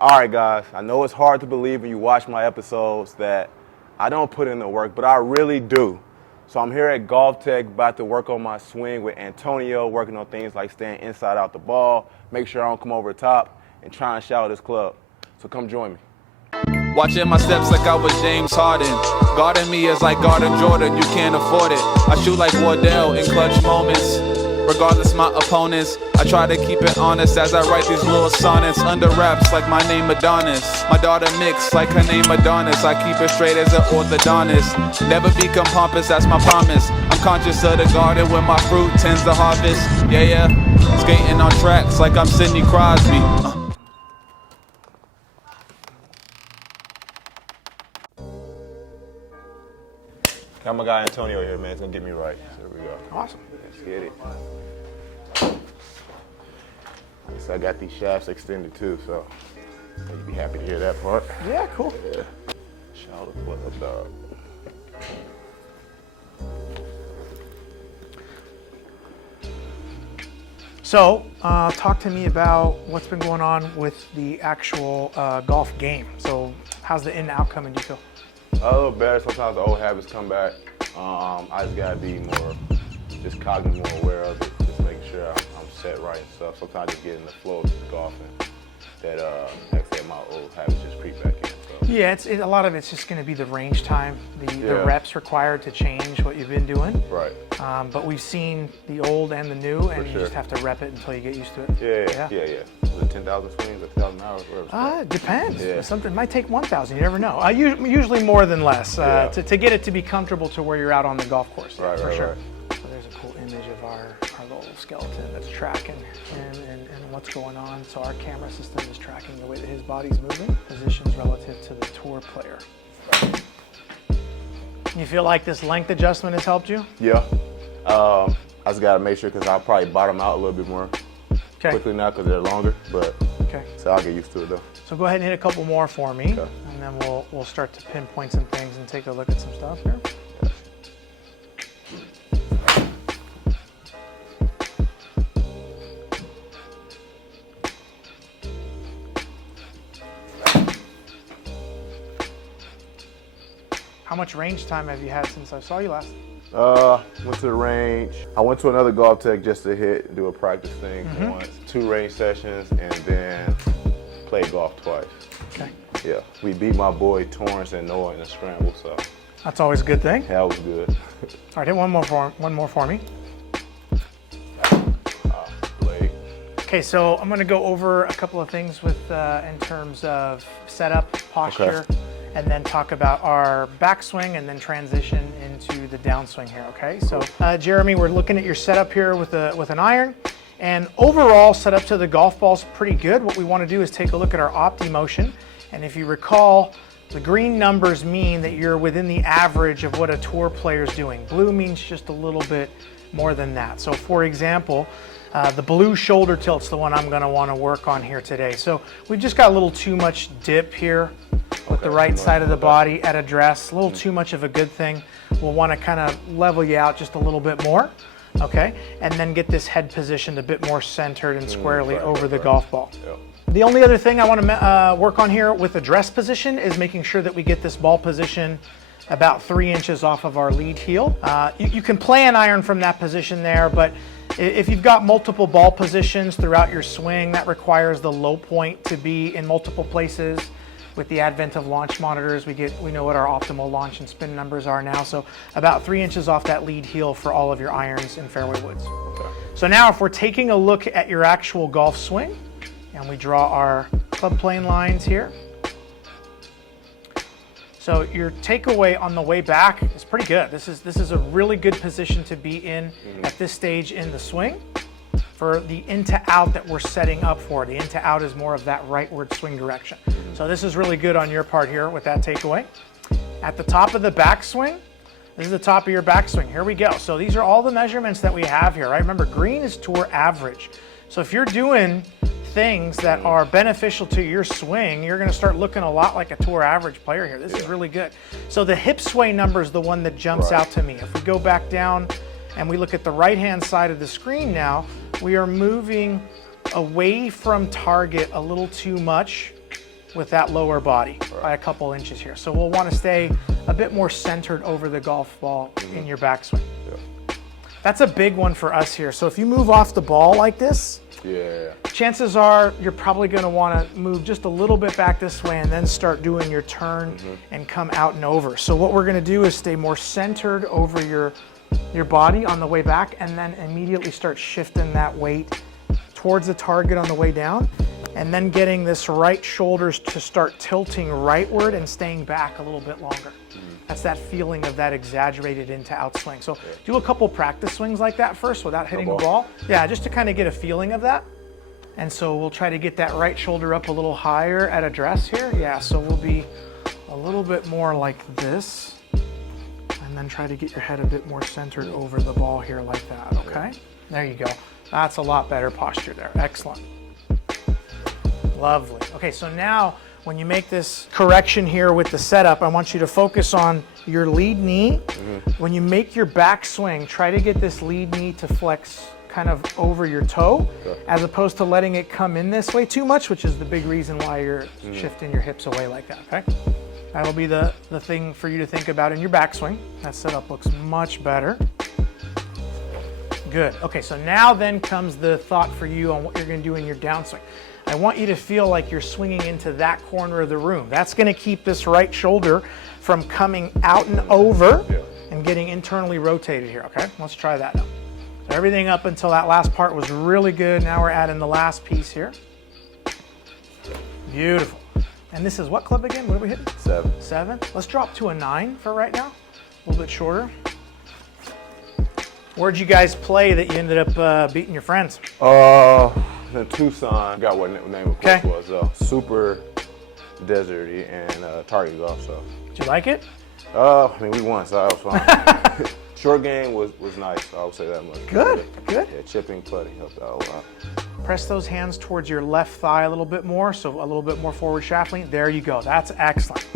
All right, guys, I know it's hard to believe when you watch my episodes that I don't put in the work, but I really do. So I'm here at Golf Tech about to work on my swing with Antonio, working on things like staying inside out the ball, make sure I don't come over the top, and try and shallow this club. So come join me. Watching my steps like I was James Harden. Guarding me is like guarding Jordan, you can't afford it. I shoot like Wardell in clutch moments. Regardless my opponents, I try to keep it honest as I write these little sonnets. Under wraps like my name Adonis. My daughter mixed like her name Adonis. I keep it straight as an orthodontist. Never become pompous, that's my promise. I'm conscious of the garden when my fruit tends to harvest. Yeah, skating on tracks like I'm Sidney Crosby. Got my guy Antonio here, man. It's gonna get me right. So here we go. Awesome. Let's get it. So I got these shafts extended too, so you'd be happy to hear that part. Yeah, cool. Yeah. Shout out what up, dog. So, talk to me about what's been going on with the actual golf game. So, how's the in and out coming, do you feel? A little better. Sometimes the old habits come back. I just gotta be more, just cognitively more aware of it, just making sure I'm set right and stuff. Sometimes I just get in the flow of golfing that, like I said, my old habits just creep back in. So. Yeah, a lot of it's just going to be the range time, the reps required to change what you've been doing. Right. But we've seen the old and the new, and you just have to rep it until you get used to it. Yeah. Was it 10,000 swings or 10,000 hours? It depends. Yeah. Something might take 1,000. You never know. Usually more than less to get it to be comfortable to where you're out on the golf course. Right, for sure. Right. So there's a cool image of our little skeleton that's tracking him and what's going on. So our camera system is tracking the way that his body's moving, positions relative to the tour player. You feel like this length adjustment has helped you? Yeah. I just got to make sure because I'll probably bottom out a little bit more quickly now because they're longer. But so I'll get used to it though. So go ahead and hit a couple more for me, and then we'll start to pinpoint some things and take a look at some stuff here. How much range time have you had since I saw you last? Went to the range. I went to another Golf Tech just to do a practice thing once. 2 range sessions and then played golf twice. Okay. Yeah, we beat my boy Torrance and Noah in a scramble, so. That's always a good thing. That was good. All right, hit one more for me. Blade. Okay, so I'm gonna go over a couple of things with in terms of setup, posture, and then talk about our backswing and then transition into the downswing here, okay? So Jeremy, we're looking at your setup here with an iron, and overall setup to the golf ball's pretty good. What we wanna do is take a look at our OptiMotion, and if you recall, the green numbers mean that you're within the average of what a tour player's doing. Blue means just a little bit more than that. So for example, the blue shoulder tilt's the one I'm gonna wanna work on here today. So we've just got a little too much dip here with the right side of the body at address, a little too much of a good thing. We'll want to kind of level you out just a little bit more, okay? And then get this head positioned a bit more centered and squarely over the golf ball. The only other thing I want to work on here with address position is making sure that we get this ball position about 3 inches off of our lead heel. You can play an iron from that position there, but if you've got multiple ball positions throughout your swing, that requires the low point to be in multiple places. With the advent of launch monitors, we know what our optimal launch and spin numbers are now. So about 3 inches off that lead heel for all of your irons and fairway woods. So now if we're taking a look at your actual golf swing, and we draw our club plane lines here. So your takeaway on the way back is pretty good. This is a really good position to be in at this stage in the swing for the in to out that we're setting up for. The in to out is more of that rightward swing direction. So this is really good on your part here with that takeaway. At the top of the backswing, this is the top of your backswing. Here we go. So these are all the measurements that we have here, right? Remember, green is tour average. So if you're doing things that are beneficial to your swing, you're going to start looking a lot like a tour average player here. This is really good. So the hip sway number is the one that jumps out to me. If we go back down and we look at the right-hand side of the screen now, we are moving away from target a little too much with that lower body by a couple inches here. So we'll want to stay a bit more centered over the golf ball in your backswing. Yeah. That's a big one for us here. So if you move off the ball like this, chances are you're probably going to want to move just a little bit back this way and then start doing your turn and come out and over. So what we're going to do is stay more centered over your body on the way back, and then immediately start shifting that weight towards the target on the way down, and then getting this right shoulders to start tilting rightward and staying back a little bit longer. That's that feeling of that exaggerated into outswing. So do a couple practice swings like that first without hitting the ball. Yeah, just to kind of get a feeling of that. And so we'll try to get that right shoulder up a little higher at address here. Yeah, so we'll be a little bit more like this. And then try to get your head a bit more centered over the ball here like that, okay? There you go. That's a lot better posture there. Excellent. Lovely. Okay, so now when you make this correction here with the setup, I want you to focus on your lead knee. When you make your backswing, try to get this lead knee to flex kind of over your toe, as opposed to letting it come in this way too much, which is the big reason why you're shifting your hips away like that, okay? That'll be the thing for you to think about in your backswing. That setup looks much better. Good. Okay, so now then comes the thought for you on what you're going to do in your downswing. I want you to feel like you're swinging into that corner of the room. That's going to keep this right shoulder from coming out and over and getting internally rotated here, okay? Let's try that now. So everything up until that last part was really good. Now we're adding the last piece here. Beautiful. And this is what club again? What are we hitting? 7. 7. Let's drop to a 9 for right now. A little bit shorter. Where'd you guys play that you ended up beating your friends? In Tucson. I forgot what the name of the place was though. Super deserty and Target golf. So. Did you like it? I mean, we won, so that was fun. Short game was nice. I would say that much. Good. Good. Yeah, chipping, putting helped out a lot. Press those hands towards your left thigh a little bit more, so a little bit more forward shaft lean. There you go. That's excellent.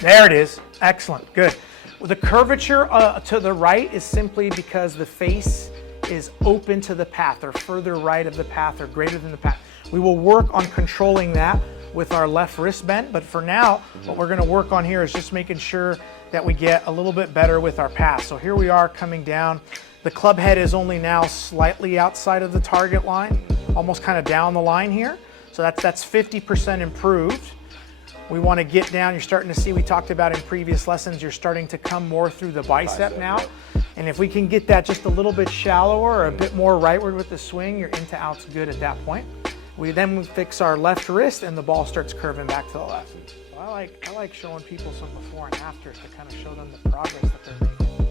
There it is. Excellent. Good. The curvature to the right is simply because the face is open to the path, or further right of the path, or greater than the path. We will work on controlling that with our left wrist bend, but for now, what we're going to work on here is just making sure that we get a little bit better with our pass. So here we are coming down. The club head is only now slightly outside of the target line, almost kind of down the line here. So that's 50% improved. We want to get down. You're starting to see, we talked about in previous lessons, you're starting to come more through the bicep now. And if we can get that just a little bit shallower or a bit more rightward with the swing, your into out's good at that point. We then fix our left wrist and the ball starts curving back to the left. So I like showing people some before and afters to kind of show them the progress that they're making.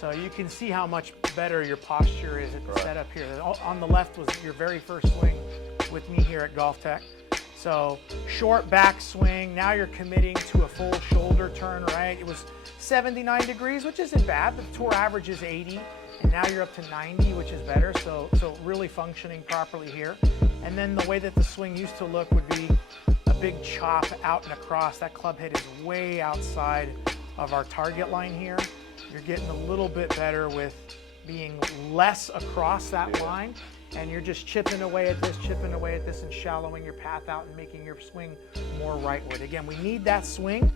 So you can see how much better your posture is at the setup here. On the left was your very first swing with me here at Golf Tech. So short back swing, now you're committing to a full shoulder turn, right? It was 79 degrees, which isn't bad, but the tour average is 80, and now you're up to 90, which is better, so really functioning properly here. And then the way that the swing used to look would be a big chop out and across. That club head is way outside of our target line here. You're getting a little bit better with being less across that line, and you're just chipping away at this, and shallowing your path out and making your swing more rightward. Again, we need that swing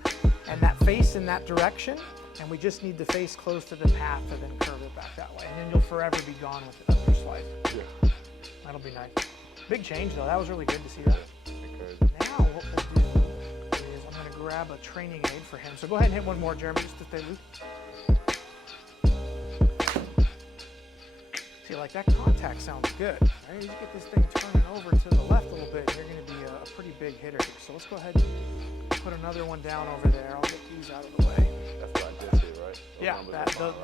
and that face in that direction, and we just need the face close to the path to then curve it back that way. And then you'll forever be gone with your slice. Yeah. That'll be nice. Big change though, that was really good to see that. Now what we'll do is I'm gonna grab a training aid for him. So go ahead and hit one more, Jeremy, just to stay loose. See, like that contact sounds good. Right? You get this thing turning over to the left a little bit, and you're going to be a pretty big hitter. So let's go ahead and put another one down over there. I'll get these out of the way. That's what I just hit, right? Yeah,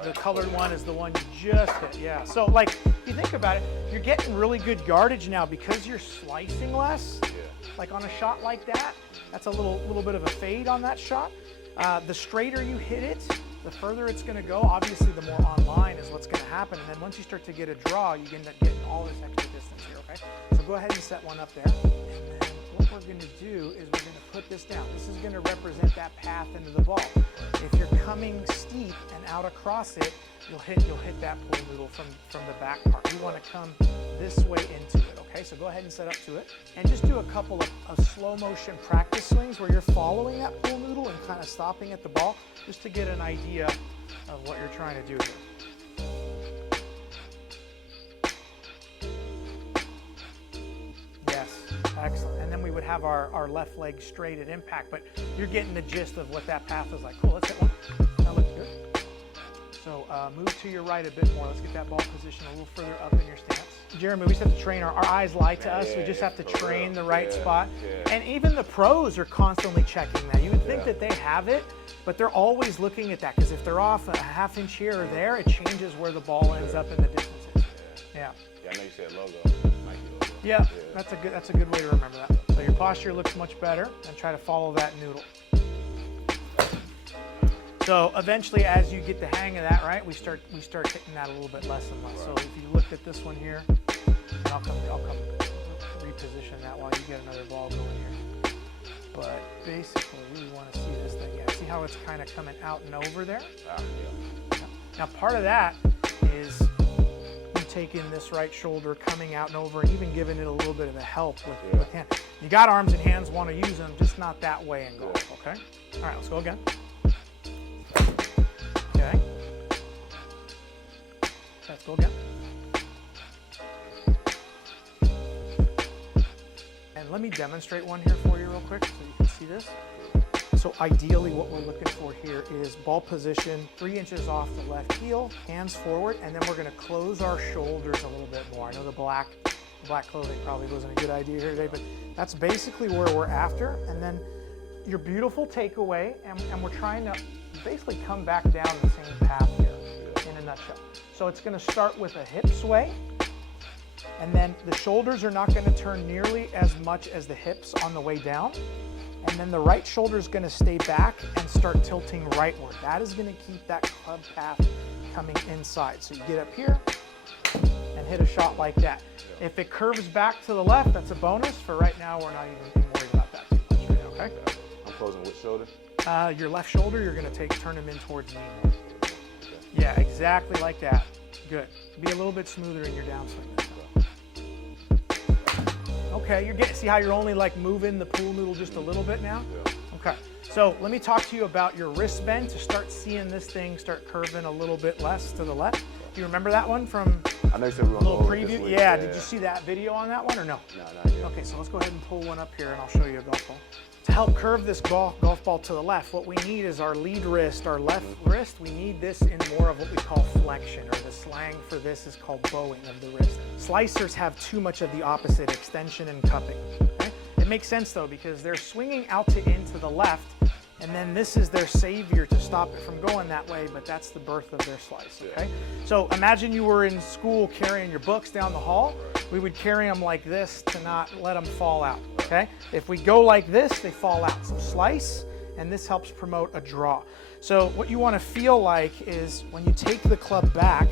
the colored one is the one you just hit. Yeah. So like, if you think about it, you're getting really good yardage now because you're slicing less. Yeah. Like on a shot like that, that's a little bit of a fade on that shot. The straighter you hit it, the further it's going to go. Obviously, the more online is what's going to happen. And then once you start to get a draw, you end up getting all this extra distance here, okay? So go ahead and set one up there. And then what we're going to do is we're going to put this down. This is going to represent that path into the ball. If you're coming steep and out across it, you'll hit that pool noodle from the back part. You want to come this way into it, okay? So go ahead and set up to it. And just do a couple of slow motion practice swings where you're following that pool noodle and kind of stopping at the ball, just to get an idea of what you're trying to do here. Yes, excellent. And then we would have our left leg straight at impact, but you're getting the gist of what that path is like. Cool, let's hit one. That looks good. So move to your right a bit more. Let's get that ball position a little further up in your stance. Jeremy, we just have to train. Our eyes lie to us. We just have to train the right spot. And even the pros are constantly checking that. You would think that they have it, but they're always looking at that, because if they're off a half inch here or there, it changes where the ball ends up in the distances. Yeah. I know you said logo. Nike logo. Yeah, that's a good way to remember that. So your posture looks much better, and try to follow that noodle. So eventually, as you get the hang of that, right, we start hitting that a little bit less and less. So if you looked at this one here, and I'll come reposition that while you get another ball going here. But basically, we want to see this thing. Yeah, see how it's kind of coming out and over there? Now part of that is you taking this right shoulder, coming out and over, and even giving it a little bit of a help with hand. You got arms and hands, want to use them, just not that way in golf, okay? All right, let's go again. Okay. Let's go again. And let me demonstrate one here for you real quick so you can see this. So ideally what we're looking for here is ball position 3 inches off the left heel, hands forward, and then we're going to close our shoulders a little bit more. I know the black clothing probably wasn't a good idea here today, but that's basically where we're after. And then your beautiful takeaway, and we're trying to basically come back down the same path here in a nutshell. So it's going to start with a hip sway, and then the shoulders are not going to turn nearly as much as the hips on the way down, and then the right shoulder is going to stay back and start tilting rightward. That is going to keep that club path coming inside. So you get up here and hit a shot like that. If it curves back to the left, that's a bonus. For right now, we're not even worried about that too much right now, okay? I'm closing which shoulder? Your left shoulder, you're going to turn them in towards me. Yeah, exactly like that. Good. Be a little bit smoother in your downswing this time. Okay, you're getting, see how you're only like moving the pool noodle just a little bit now? Okay, so let me talk to you about your wrist bend to start seeing this thing start curving a little bit less to the left. Do you remember that one from I know you said we were a little going preview? this Yeah, did you see that video on that one or no? No, not yet. Okay, so let's go ahead and pull one up here and I'll show you a golf ball. To help curve this golf ball to the left, what we need is our lead wrist, our left wrist. We need this in more of what we call flexion, or the slang for this is called bowing of the wrist. Slicers have too much of the opposite, extension and cupping. Okay? It makes sense though, because they're swinging out to in to the left, and then this is their savior to stop it from going that way, but that's the birth of their slice, okay? So imagine you were in school carrying your books down the hall. We would carry them like this to not let them fall out, okay? If we go like this, they fall out. So slice, and this helps promote a draw. So what you want to feel like is when you take the club back,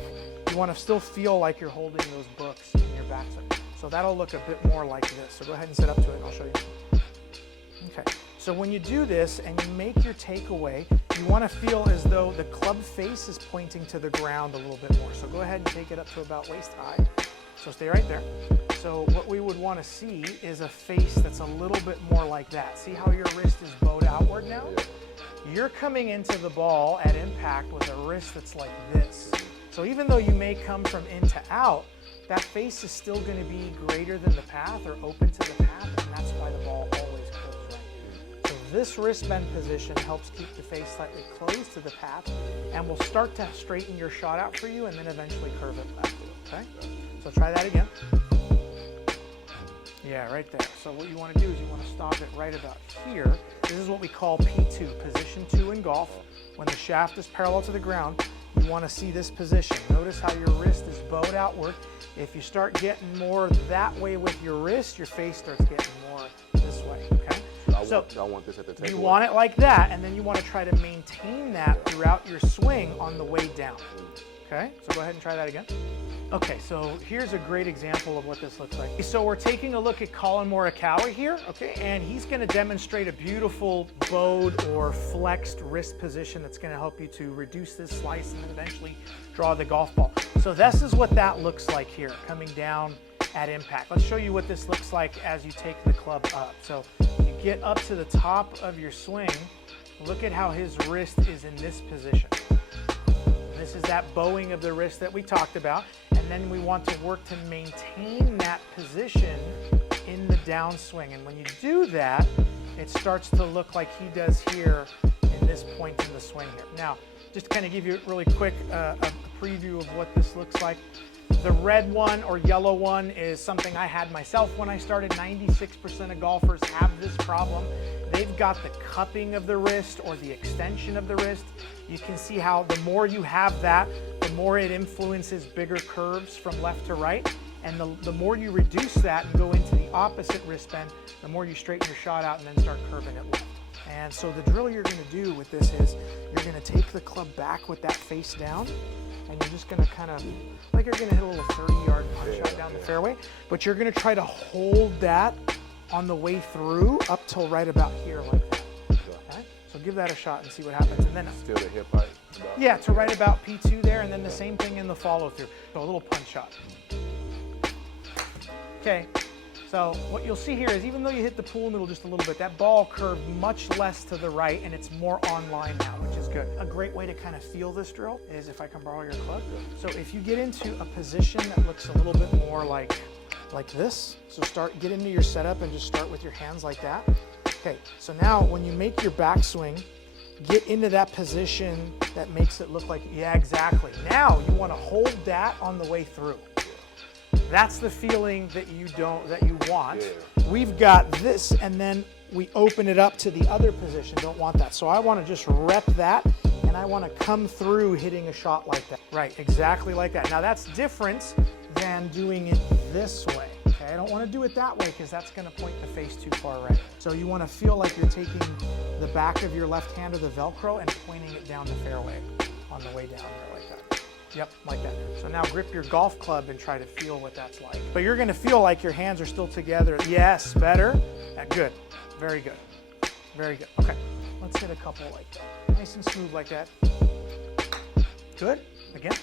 you want to still feel like you're holding those books in your backside. So that'll look a bit more like this. So go ahead and sit up to it and I'll show you. Okay. So when you do this and you make your takeaway, you want to feel as though the club face is pointing to the ground a little bit more. So go ahead and take it up to about waist high. So stay right there. So what we would want to see is a face that's a little bit more like that. See how your wrist is bowed outward now? You're coming into the ball at impact with a wrist that's like this. So even though you may come from in to out, that face is still going to be greater than the path or open to the path, and that's why the ball always curves right. So this wrist bend position helps keep the face slightly close to the path, and will start to straighten your shot out for you and then eventually curve it back. Okay? So try that again. Yeah, right there. So what you want to do is you want to stop it right about here. This is what we call P2, position 2 in golf. When the shaft is parallel to the ground, you want to see this position. Notice how your wrist is bowed outward. If you start getting more that way with your wrist, your face starts getting more this way, okay? I want this at the takeaway. You want it like that, and then you want to try to maintain that throughout your swing on the way down. Okay, so go ahead and try that again. Okay, so here's a great example of what this looks like. So we're taking a look at Colin Morikawa here, okay, and he's going to demonstrate a beautiful bowed or flexed wrist position that's going to help you to reduce this slice and then eventually draw the golf ball. So this is what that looks like here, coming down at impact. Let's show you what this looks like as you take the club up. So you get up to the top of your swing, look at how his wrist is in this position. This is that bowing of the wrist that we talked about, and then we want to work to maintain that position in the downswing. And when you do that, it starts to look like he does here in this point in the swing here. Now, just to kind of give you really quick a preview of what this looks like. The red one or yellow one is something I had myself when I started. 96% of golfers have this problem. They've got the cupping of the wrist or the extension of the wrist. You can see how the more you have that, the more it influences bigger curves from left to right. And the more you reduce that and go into the opposite wrist bend, the more you straighten your shot out and then start curving it left. And so the drill you're going to do with this is you're going to take the club back with that face down, and you're just going to kind of, like you're going to hit a little 30-yard punch shot down the fairway, but you're going to try to hold that on the way through up till right about here like that. Okay? So give that a shot and see what happens. And then Still the hip height? yeah, to right about P2 there, and then the same thing in the follow through. So a little punch shot. Okay, so what you'll see here is even though you hit the pool noodle just a little bit, that ball curved much less to the right, and it's more online now, which is good. A great way to kind of feel this drill is if I can borrow your club. So if you get into a position that looks a little bit more like this, so get into your setup and just start with your hands like that. Okay, so now when you make your backswing, get into that position that makes it look like, yeah, exactly. Now you want to hold that on the way through. That's the feeling that you want. Yeah. We've got this, and then we open it up to the other position. Don't want that. So I want to just rep that, and I want to come through hitting a shot like that. Right, exactly like that. Now that's different than doing it this way. Okay, I don't want to do it that way because that's going to point the face too far right. So you want to feel like you're taking the back of your left hand or the Velcro and pointing it down the fairway on the way down there like that. Yep, like that. So now grip your golf club and try to feel what that's like. But you're going to feel like your hands are still together. Yes, better. Good. Very good. Very good. Okay, let's hit a couple like that. Nice and smooth like that. Good. Again.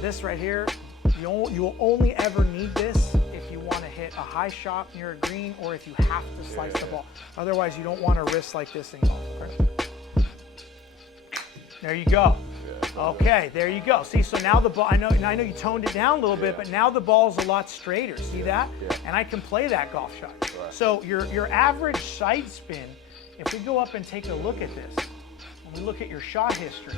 This right here, you will only ever need this if you want to hit a high shot near a green or if you have to slice the ball. Otherwise, you don't want to wrist like this in golf. Right? There you go. Okay, there you go. See, so now the ball, I know you toned it down a little bit, but now the ball's a lot straighter. See that? Yeah. And I can play that golf shot. Right. So your average side spin, if we go up and take a look at this, when we look at your shot history,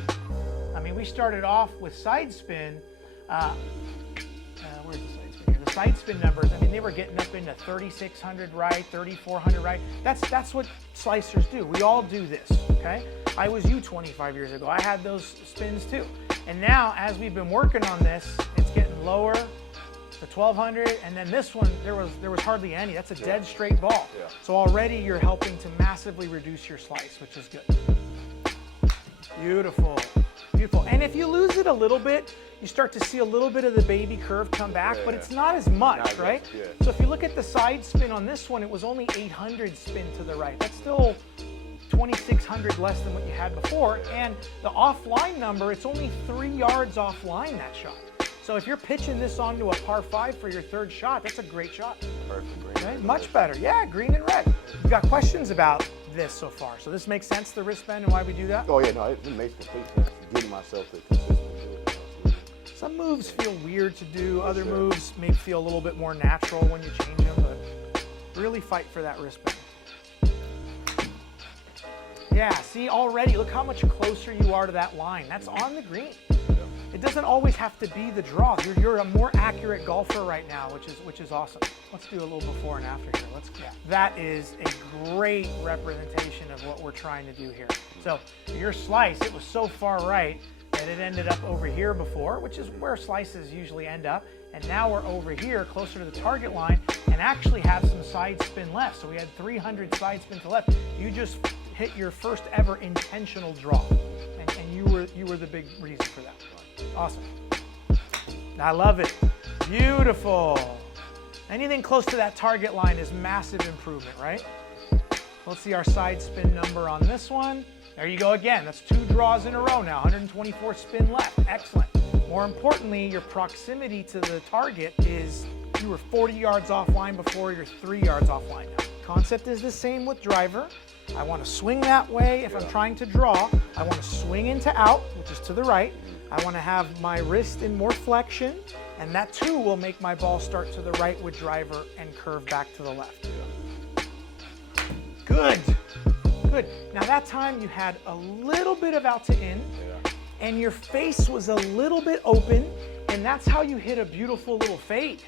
I mean, we started off with side spin, where's the side spin here? The side spin numbers, I mean, they were getting up into 3,600 right, 3,400 right. That's what slicers do. We all do this, okay? I was you 25 years ago. I had those spins too. And now, as we've been working on this, it's getting lower to 1,200, and then this one, there was hardly any. That's a dead straight ball. Yeah. So already you're helping to massively reduce your slice, which is good. Beautiful, beautiful. And if you lose it a little bit, you start to see a little bit of the baby curve come back, but it's not as much, right? Yeah. So if you look at the side spin on this one, it was only 800 spin to the right. That's still 2,600 less than what you had before. And the offline number, it's only 3 yards offline, that shot. So if you're pitching this onto a par 5 for your third shot, that's a great shot. Perfect. Green. Okay? Much better. Yeah, green and red. You got questions about this so far? So this makes sense, the wristband, and why we do that? Oh yeah, no, it makes complete sense. Getting myself to consistent. Some moves feel weird to do. Other moves may feel a little bit more natural when you change them, but really fight for that wristband. Yeah, see, already, look how much closer you are to that line. That's on the green. It doesn't always have to be the draw. You're a more accurate golfer right now, which is awesome. Let's do a little before and after here. That is a great representation of what we're trying to do here. So your slice, it was so far right that it ended up over here before, which is where slices usually end up. And now we're over here closer to the target line and actually have some side spin left. So we had 300 side spin to left. You just hit your first ever intentional draw. And you were the big reason for that. Awesome. I love it. Beautiful. Anything close to that target line is massive improvement, right? Let's see our side spin number on this one. There you go again. That's 2 draws in a row now. 124 spin left. Excellent. More importantly, your proximity to the target is you were 40 yards offline before, you're 3 yards offline now. Concept is the same with driver. I want to swing that way if I'm trying to draw. I want to swing into out, which is to the right. I want to have my wrist in more flexion, and that too will make my ball start to the right with driver and curve back to the left. Good. Good. Now that time you had a little bit of out to in, and your face was a little bit open, and that's how you hit a beautiful little fade.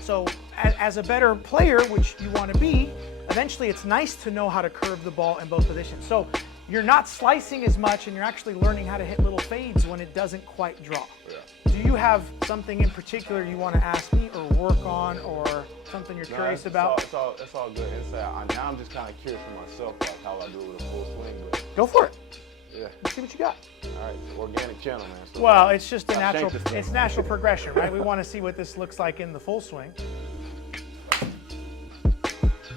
So as a better player, which you want to be, eventually it's nice to know how to curve the ball in both positions. So you're not slicing as much, and you're actually learning how to hit little fades when it doesn't quite draw. Do you have something in particular you want to ask me or work on, or something you're curious about? It's all good insight. Now I'm just kind of curious for myself, like how I do it with a full swing. But Go for it. yeah. Let's see what you got. All right. It's organic channel, man. So Well, it's just a I'll natural, shake this thing. it's natural progression, right? We want to see what this looks like in the full swing.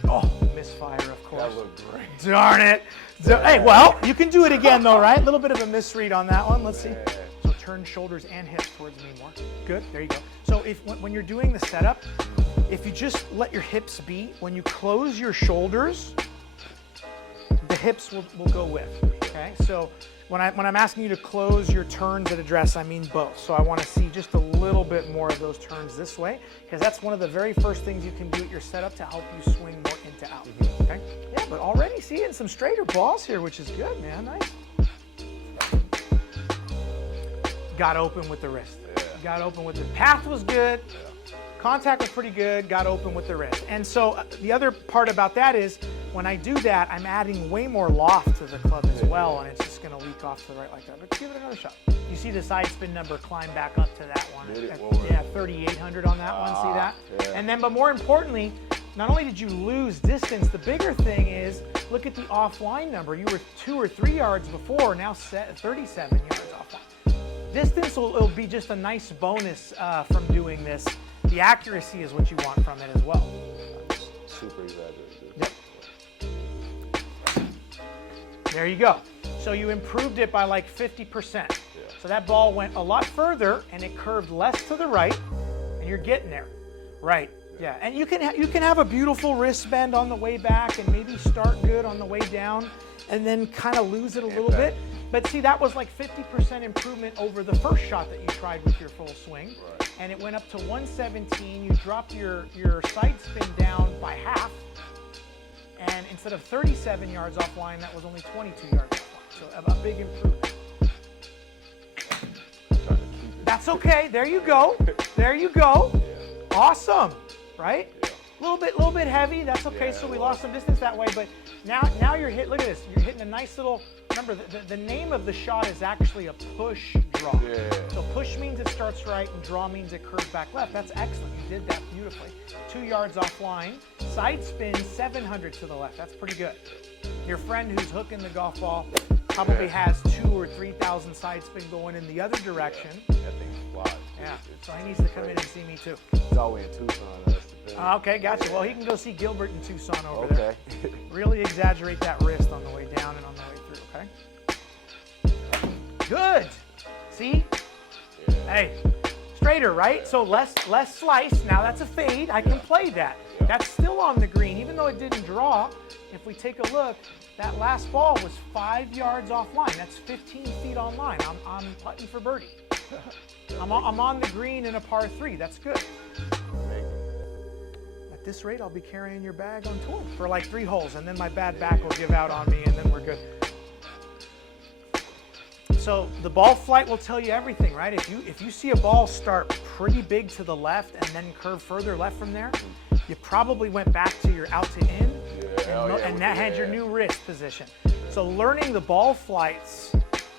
Oh, misfire, of course. that looked great. Darn it. Hey, well, you can do it again though, right? A little bit of a misread on that one. Let's see. So turn shoulders and hips towards me more. Good, there you go. So when you're doing the setup, if you just let your hips be, when you close your shoulders, the hips will go with, okay? So when I'm asking you to close your turns at address, I mean both. So I want to see just a little bit more of those turns this way, because that's one of the very first things you can do at your setup to help you swing more into out, okay? Yeah, but already seeing some straighter balls here, which is good, man, nice. Got open with the wrist. Got open with the path was good. Contact was pretty good, got open with the wrist. And so the other part about that is when I do that, I'm adding way more loft to the club as well, and it's just going to leak off to the right like that. But give it another shot. You see the side spin number climb back up to that one. Yeah, 3,800 on that one, see that? Yeah. And then, but more importantly, not only did you lose distance, the bigger thing is, look at the offline number. You were 2 or 3 yards before, now 37 yards offline. Distance will be just a nice bonus from doing this. The accuracy is what you want from it as well. Super exaggerated. Yep. There you go. So you improved it by like 50%. So that ball went a lot further and it curved less to the right, and you're getting there. Right. Yeah. And you can have a beautiful wrist bend on the way back and maybe start good on the way down and then kind of lose it a little bit. But see, that was like 50% improvement over the first shot that you tried with your full swing. Right. And it went up to 117. You dropped your side spin down by half. And instead of 37 yards offline, that was only 22 yards offline. So a big improvement. That's okay. There you go. There you go. Awesome. Right? A little bit heavy. That's okay. So we lost some distance that way. But now you're hit. Look at this. You're hitting a nice little. Remember, the name of the shot is actually a push draw. Yeah. So push means it starts right, and draw means it curves back left. That's excellent. You did that beautifully. 2 yards offline. Side spin 700 to the left. That's pretty good. Your friend who's hooking the golf ball probably has 2,000 or 3,000 side spin going in the other direction. That thing flies. Yeah. So he needs to come in and see me too. It's all the way in Tucson. That's the thing. Okay, gotcha. Well, he can go see Gilbert in Tucson over there. Okay. Really exaggerate that wrist on the way down and on the way through, okay? Good. See? Hey, straighter, right? So less slice. Now that's a fade. I can play that. That's still on the green, even though it didn't draw. If we take a look, that last ball was 5 yards offline. That's 15 feet on line. I'm putting for birdie. I'm on the green in a par 3. That's good. At this rate, I'll be carrying your bag on tour for like 3 holes, and then my bad back will give out on me, and then we're good. So the ball flight will tell you everything, right? If you see a ball start pretty big to the left and then curve further left from there, you probably went back to your out to in, and that had your new wrist position. So learning the ball flights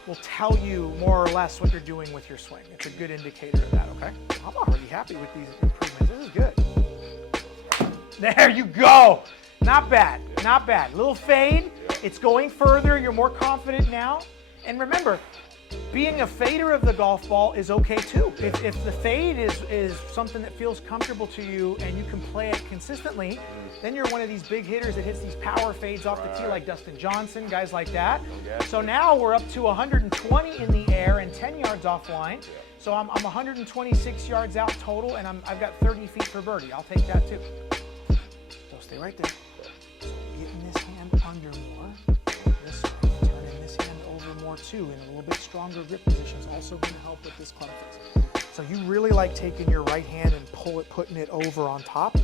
will tell you more or less what you're doing with your swing. It's a good indicator of that, okay? I'm already happy with these improvements. This is good. There you go. Not bad, not bad. Little fade. It's going further. You're more confident now. And remember, Being a fader of the golf ball is okay too. If the fade is something that feels comfortable to you and you can play it consistently, then you're one of these big hitters that hits these power fades off the tee like Dustin Johnson, guys like that. So now we're up to 120 in the air and 10 yards offline. So I'm 126 yards out total, and I've got 30 feet for birdie. I'll take that too. So stay right there. So getting this hand under more. This way, turning this hand over more too, in a little bit stronger grip position is also going to help with this club face. So you really like taking your right hand and putting it over on top.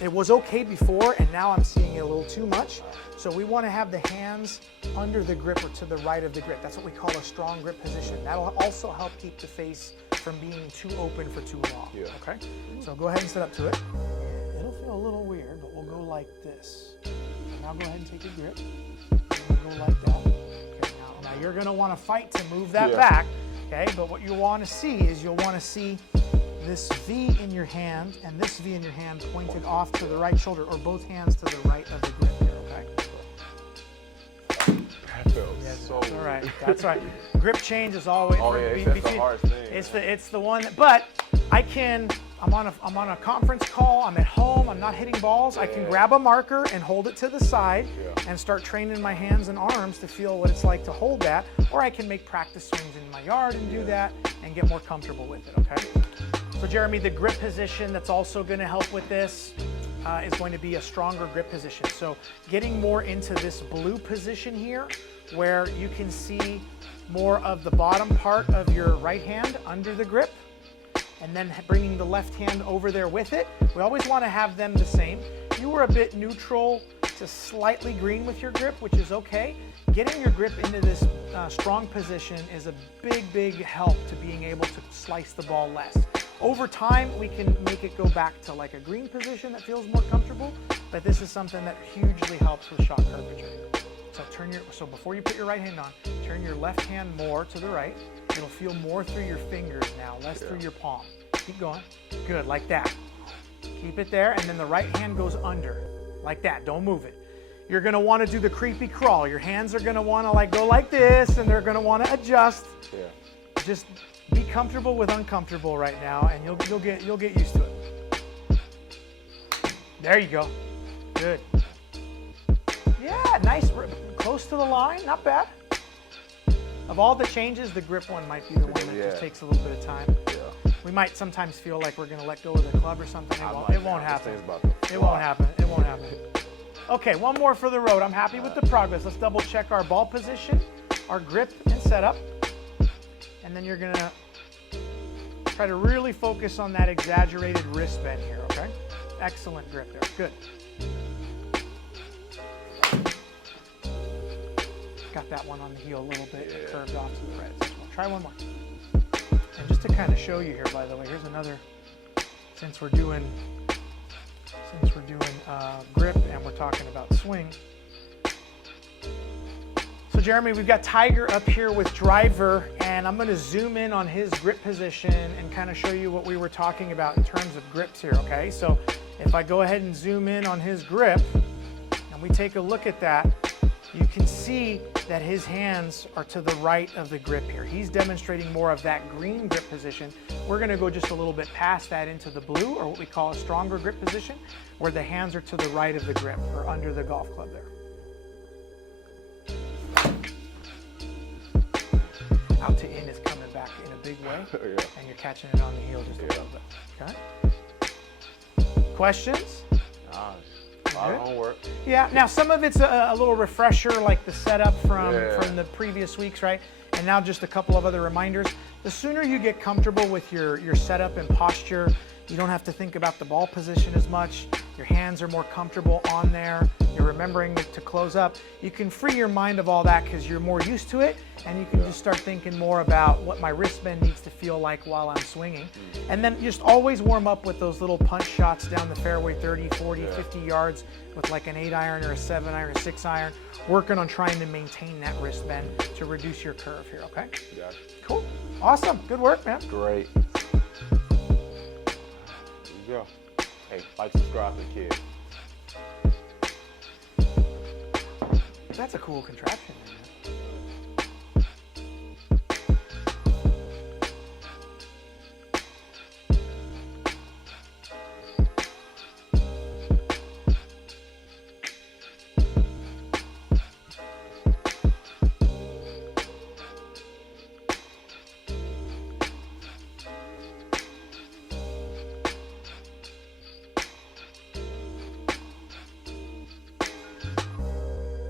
It was okay before, and now I'm seeing it a little too much. So we want to have the hands under the grip or to the right of the grip. That's what we call a strong grip position. That'll also help keep the face from being too open for too long. Okay? So go ahead and set up to it. It'll feel a little weird, but we'll go like this. And now go ahead and take a grip. And we'll go like that. Okay, now you're going to want to fight to move that back. Okay, but what you want to see is you'll want to see this V in your hand and this V in your hand pointed off to the right shoulder, or both hands to the right of the grip here, okay? That feels so That's all right. That's right. Grip change is always that's the hardest thing. It's the one that, but I'm on a conference call, I'm at home, I'm not hitting balls, I can grab a marker and hold it to the side and start training my hands and arms to feel what it's like to hold that, or I can make practice swings in my yard and do that and get more comfortable with it, okay? So Jeremy, the grip position that's also going to help with this is going to be a stronger grip position. So getting more into this blue position here, where you can see more of the bottom part of your right hand under the grip, and then bringing the left hand over there with it. We always want to have them the same. You were a bit neutral to slightly green with your grip, which is okay. Getting your grip into this strong position is a big help to being able to slice the ball less. Over time, we can make it go back to like a green position that feels more comfortable, but this is something that hugely helps with shot curvature. So before you put your right hand on, turn your left hand more to the right. It'll feel more through your fingers now, less through your palm. Keep going. Good, like that. Keep it there, and then the right hand goes under, like that. Don't move it. You're gonna wanna do the creepy crawl. Your hands are gonna wanna go like this, and they're gonna wanna adjust. Just be comfortable with uncomfortable right now, and you'll get used to it. There you go. Good. Yeah, nice. Close to the line, not bad. Of all the changes, the grip one might be the one that just takes a little bit of time. We might sometimes feel like we're going to let go of the club or something. It won't happen. It won't happen. It won't happen. Okay, one more for the road. I'm happy with the progress. Let's double check our ball position, our grip and setup. And then you're going to try to really focus on that exaggerated wrist bend here, okay? Excellent grip there. Good. Got that one on the heel a little bit, curved off to the right. So try one more. And just to kind of show you here, by the way, here's another, since we're doing grip and we're talking about swing. So Jeremy, we've got Tiger up here with driver, and I'm going to zoom in on his grip position and kind of show you what we were talking about in terms of grips here, okay? So if I go ahead and zoom in on his grip, and we take a look at that, you can see that his hands are to the right of the grip here. He's demonstrating more of that green grip position. We're going to go just a little bit past that into the blue, or what we call a stronger grip position, where the hands are to the right of the grip, or under the golf club there. Out to in is coming back in a big way, and you're catching it on the heel just a little bit. Okay? Questions? A lot of homework. Yeah, now some of it's a little refresher, like the setup from the previous weeks, right? And now just a couple of other reminders. The sooner you get comfortable with your setup and posture, you don't have to think about the ball position as much. Your hands are more comfortable on there. You're remembering to close up. You can free your mind of all that because you're more used to it, and you can just start thinking more about what my wrist bend needs to feel like while I'm swinging. And then just always warm up with those little punch shots down the fairway, 30, 40, 50 yards with like an 8-iron or a 7-iron or 6-iron, working on trying to maintain that wrist bend to reduce your curve here, okay? Yeah. Cool. Awesome. Good work, man. Great. There you go. Hey, like, subscribe to the kid. That's a cool contraption.